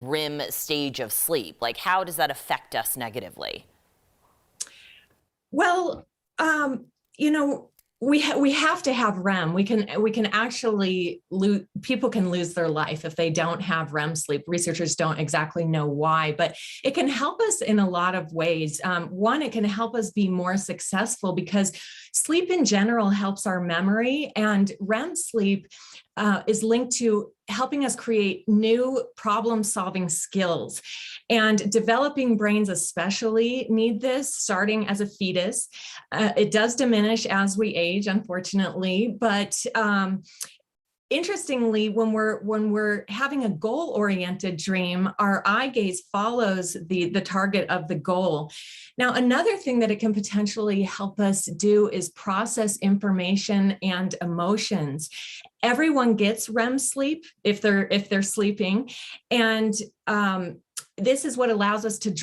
REM stage of sleep? Like, how does that affect us negatively? Well, you know, we have to have REM. We can actually lose, people can lose their life if they don't have REM sleep. Researchers don't exactly know why, but it can help us in a lot of ways. One, it can help us be more successful because sleep in general helps our memory, and REM sleep is linked to helping us create new problem solving skills. And developing brains, especially, need this starting as a fetus. It does diminish as we age, unfortunately, but interestingly, when we're having a goal-oriented dream, our eye gaze follows the target of the goal. Now, another thing that it can potentially help us do is process information and emotions. Everyone gets REM sleep if they're sleeping, and this is what allows us to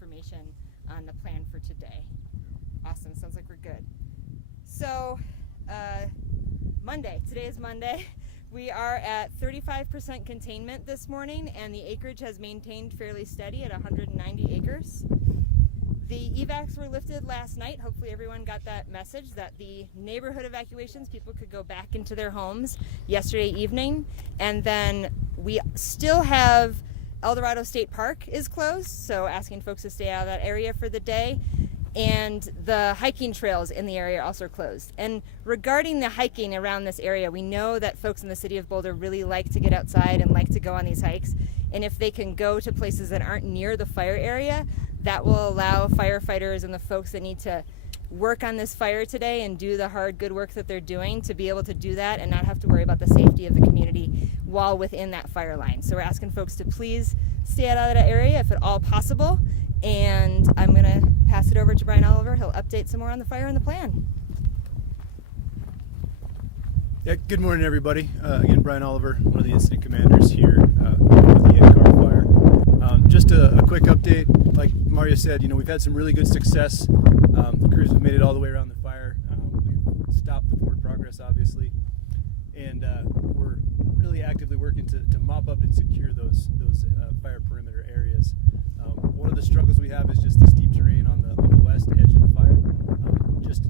information on the plan for today. Awesome, sounds like we're good. So Monday, today is Monday. We are at 35% containment this morning, and the acreage has maintained fairly steady at 190 acres. The evacs were lifted last night. Hopefully everyone got that message that the neighborhood evacuations, people could go back into their homes yesterday evening. And then we still have El Dorado State Park is closed, so asking folks to stay out of that area for the day. And the hiking trails in the area are also closed. And regarding the hiking around this area, we know that folks in the city of Boulder really like to get outside and like to go on these hikes. And if they can go to places that aren't near the fire area, that will allow firefighters and the folks that need to work on this fire today and do the hard, good work that they're doing to be able to do that and not have to worry about the safety of the community while within that fire line. So we're asking folks to please stay out of that area if at all possible. And I'm going to pass it over to Brian Oliver. He'll update some more on the fire and the plan. Yeah, good morning, everybody. Again, Brian Oliver, one of the incident commanders here with the NCAR Fire. Just a quick update. Like Mario said, we've had some really good success. The crews have made it all the way around the fire. We've stopped the forward progress, obviously, and we're really actively working to mop up and secure those fire perimeter areas. One of the struggles we have is just the steep terrain on the west edge of the fire. Just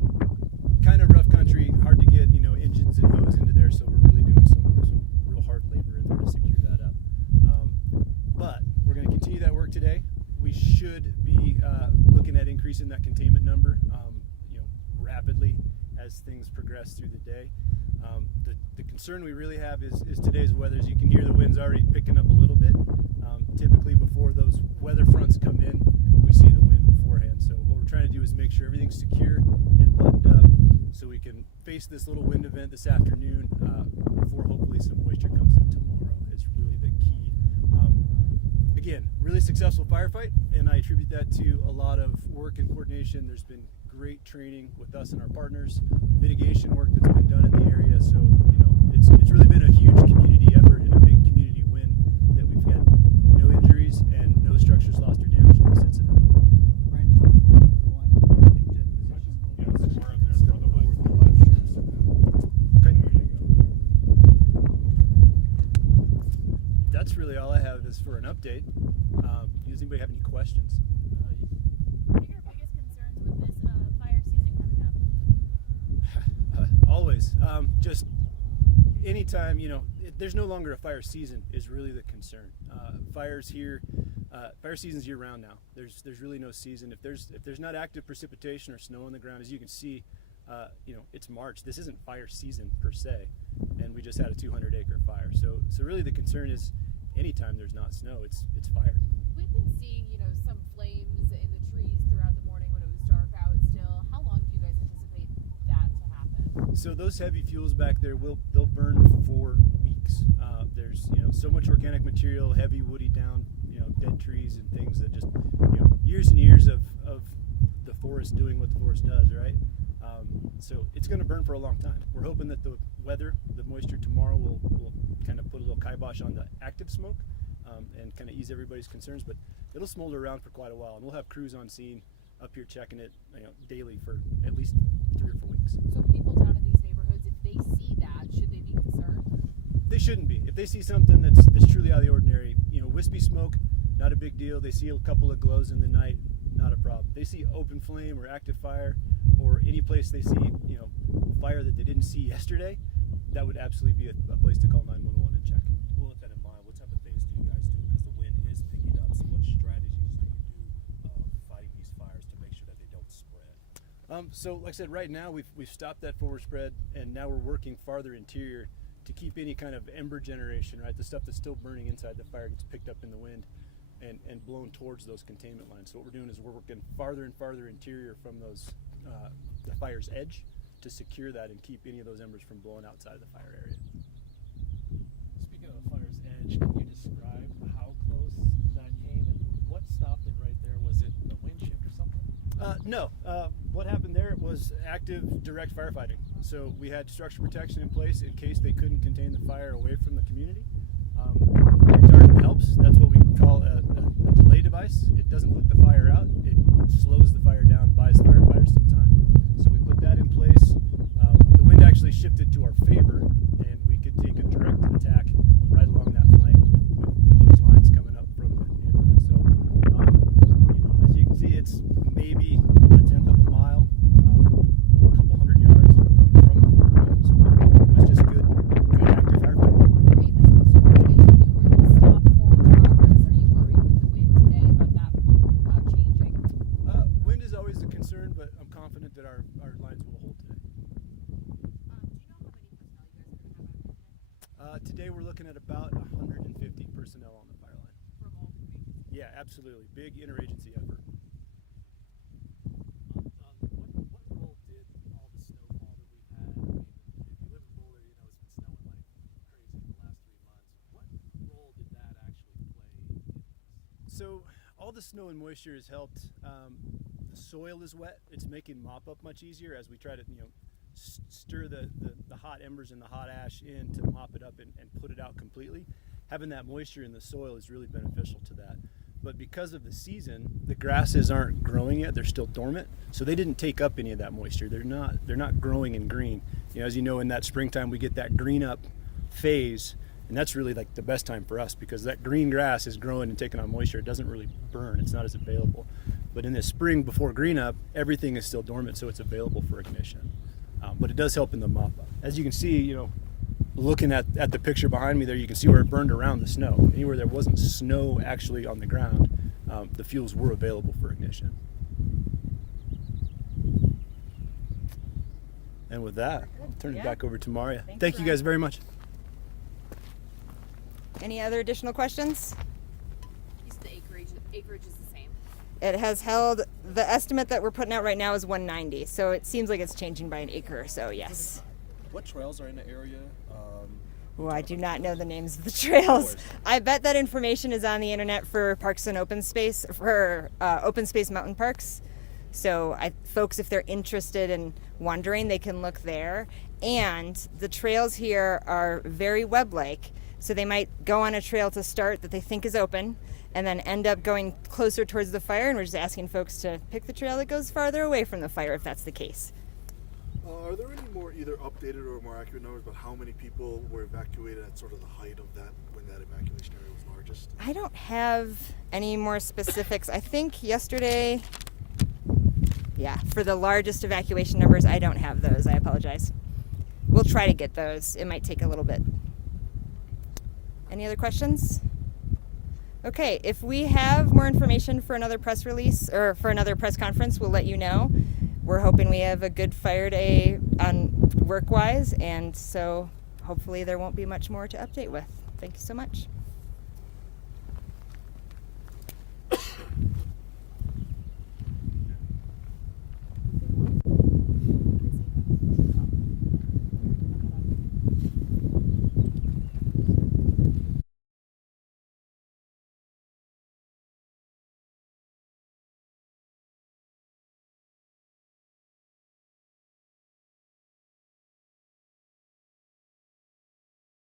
kind of rough country, hard to get engines and hose into there, so we're really doing some real hard labor in there to secure that up. But we're going to continue that work today. We should be looking at increasing that containment number rapidly as things progress through the day. The concern we really have is today's weather. As you can hear, the wind's already picking up a little bit. Typically before those weather fronts come in, we see the wind beforehand. So what we're trying to do is make sure everything's secure and buttoned up so we can face this little wind event this afternoon before hopefully some moisture comes in tomorrow is really the key. Again, really successful firefight, and I attribute that to a lot of work and coordination. There's been great training with us and our partners, mitigation work that's been done in the area. So, it's really been a huge community effort and a big community win that we've had no injuries and no structures lost or damaged in this incident. Brian, just before we go on, into position. Yes, we're up there for the light. Okay. There you go. That's really all I have is for an update. Does anybody have any questions? What are your biggest concerns with this fire season coming up? Always. Just anytime, there's no longer a fire season is really the concern. Fires here, fire season's year round now. There's really no season. If there's not active precipitation or snow on the ground, as you can see, it's March. This isn't fire season per se, and we just had a 200-acre fire. So really the concern is anytime there's not snow, it's fire. We've been seeing, some flames in the trees throughout the morning when it was dark out still. How long do you guys anticipate that to happen? So those heavy fuels back there they'll burn for weeks. There's so much organic material, heavy woody down, dead trees and things that just years and years of the forest doing what the forest does, right? So it's going to burn for a long time. We're hoping that the weather, the moisture tomorrow will kind of put a little kibosh on the active smoke and kind of ease everybody's concerns, but it'll smolder around for quite a while, and we'll have crews on scene up here checking it daily for at least 3 or 4 weeks. So people down in these neighborhoods, if they see that, should they be concerned? They shouldn't be. If they see something that's truly out of the ordinary, wispy smoke, not a big deal. They see a couple of glows in the night, not a problem. They see open flame or active fire, or any place they see, fire that they didn't see yesterday, that would absolutely be a place to call 911 and check. Well, with that in mind, what type of things do you guys do? Because the wind is picking up. So what strategies do you do fighting these fires to make sure that they don't spread? So like I said, right now we've stopped that forward spread, and now we're working farther interior to keep any kind of ember generation, right? The stuff that's still burning inside the fire gets picked up in the wind and blown towards those containment lines. So what we're doing is we're working farther and farther interior from those the fire's edge to secure that and keep any of those embers from blowing outside of the fire area. Speaking of the fire's edge, can you describe how close that came and what stopped it right there? Was it the wind shift or something? No. What happened there was active direct firefighting. So we had structure protection in place in case they couldn't contain the fire away from the community. Retardant helps. That's what we call a delay device. It doesn't put the fire out. slows the fire down, buys firefighters some time. So we put that in place. The wind actually shifted to our favor, and we could take a direct attack right along that flank with hose lines coming up from the neighborhood. So, as you can see, it's maybe a tenth of a mile, a couple hundred yards from the homes, but it was just good active firefighting. Are you guys concerned when you guys said you were going to stop forward progress? Are you worried with the wind today about that changing? Wind is always a concern, but I'm confident that our lines will hold today. Do you know how many personnel you guys are going to have out there today? Today we're looking at about 150 personnel on the fire line. From all three agencies? Yeah, absolutely. Big interagency effort. What role did all the snowfall that we've had? I mean, if you live in Boulder, you know it's been snowing like crazy in the last 3 months. What role did that actually play in this? So all the snow and moisture has helped. The soil is wet. It's making mop up much easier as we try to, stir the hot embers and the hot ash in to mop it up and put it out completely. Having that moisture in the soil is really beneficial to that. But because of the season, the grasses aren't growing yet. They're still dormant. So they didn't take up any of that moisture. They're not growing in green. As you know, in that springtime, we get that green up phase. And that's really like the best time for us because that green grass is growing and taking on moisture. It doesn't really burn. It's not as available. But in the spring before green up, everything is still dormant, so it's available for ignition. But it does help in the mop up. As you can see, looking at the picture behind me there, you can see where it burned around the snow. Anywhere there wasn't snow actually on the ground, the fuels were available for ignition. And with that, I'll turn it back over to Maria. Thank you guys very much. Any other additional questions? You said the acreage is the same. It has held, the estimate that we're putting out right now is 190, so it seems like it's changing by an acre or so, yes. What trails are in the area? Oh, I do not know the names of the trails. I bet that information is on the internet for parks and open space, for open space mountain parks. So folks, if they're interested in wandering, they can look there. And the trails here are very web-like. So they might go on a trail to start that they think is open and then end up going closer towards the fire. And we're just asking folks to pick the trail that goes farther away from the fire if that's the case. Are there any more either updated or more accurate numbers about how many people were evacuated at sort of the height of that when that evacuation area was largest? I don't have any more specifics. I think yesterday, for the largest evacuation numbers, I don't have those. I apologize. We'll try to get those. It might take a little bit. Any other questions? Okay, if we have more information for another press release or for another press conference, we'll let you know. We're hoping we have a good fire day on work-wise, and so hopefully there won't be much more to update with. Thank you so much.